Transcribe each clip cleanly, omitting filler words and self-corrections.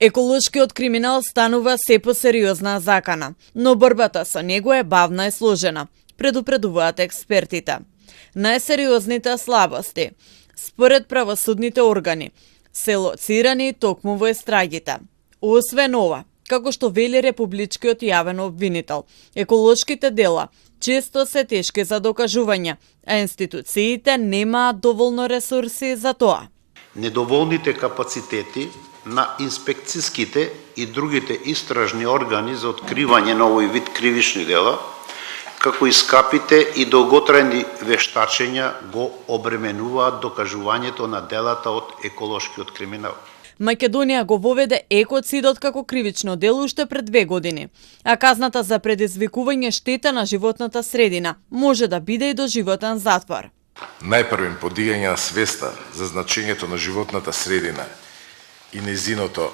Еколошкиот криминал станува се посериозна закана, но борбата со него е бавна и сложена, предупредуваат експертите. Најсериозните слабости, според правосудните органи, се лоцирани токму во истрагите. Освен ова, како што вели републичкиот јавен обвинител, еколошките дела често се тешки за докажување, а институциите немаат доволно ресурси за тоа. Недоволните капацитети на инспекцијските и другите истражни органи за откривање на овој вид кривични дела, како и скапите и долготрајни вештачења го обременуваат докажувањето на делата од еколошкиот криминал. Македонија го воведе екоцидот како кривично дело уште пред 2 години, а казната за предизвикување штета на животната средина може да биде и доживотен затвор. Најпрвен подигање на свеста за значењето на животната средина и незиното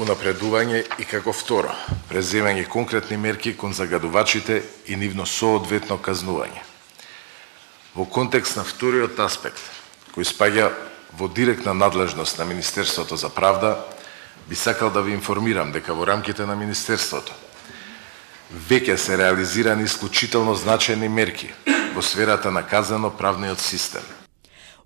унапредување и како второ, преземање конкретни мерки кон загадувачите и нивно соодветно казнување. Во контекст на вториот аспект, кој спаѓа во директна надлежност на Министерството за правда, би сакал да ви информирам дека во рамките на Министерството веќе се реализирани исклучително значајни мерки во сферата на казнено-правниот систем.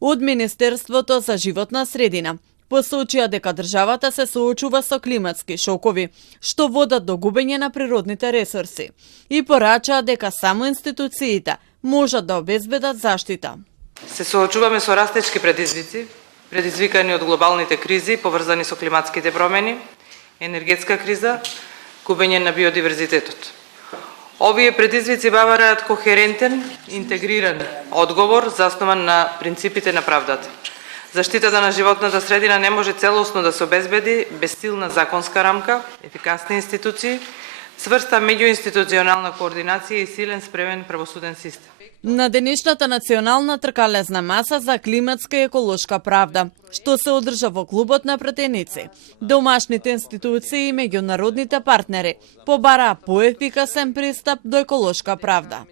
Од Министерството за животна средина посочија дека државата се соочува со климатски шокови, што водат до губење на природните ресурси, и порачаа дека само институциите можат да обезбедат заштита. Се соочуваме со растечки предизвици, предизвикани од глобалните кризи поврзани со климатските промени, енергетска криза, губење на биодиверзитетот. Овие предизвици бавараат кохерентен, интегриран одговор заснован на принципите на правдата. Заштитата на животната средина не може целосно да се обезбеди без силна законска рамка, ефикасни институции, цврста меѓуинституционална координација и силен спремен правосуден систем. На денешната национална тркалезна маса за климатска и еколошка правда, што се одржа во клубот на пратеници, домашните институции и меѓународните партнери побараа поефикасен пристап до еколошка правда.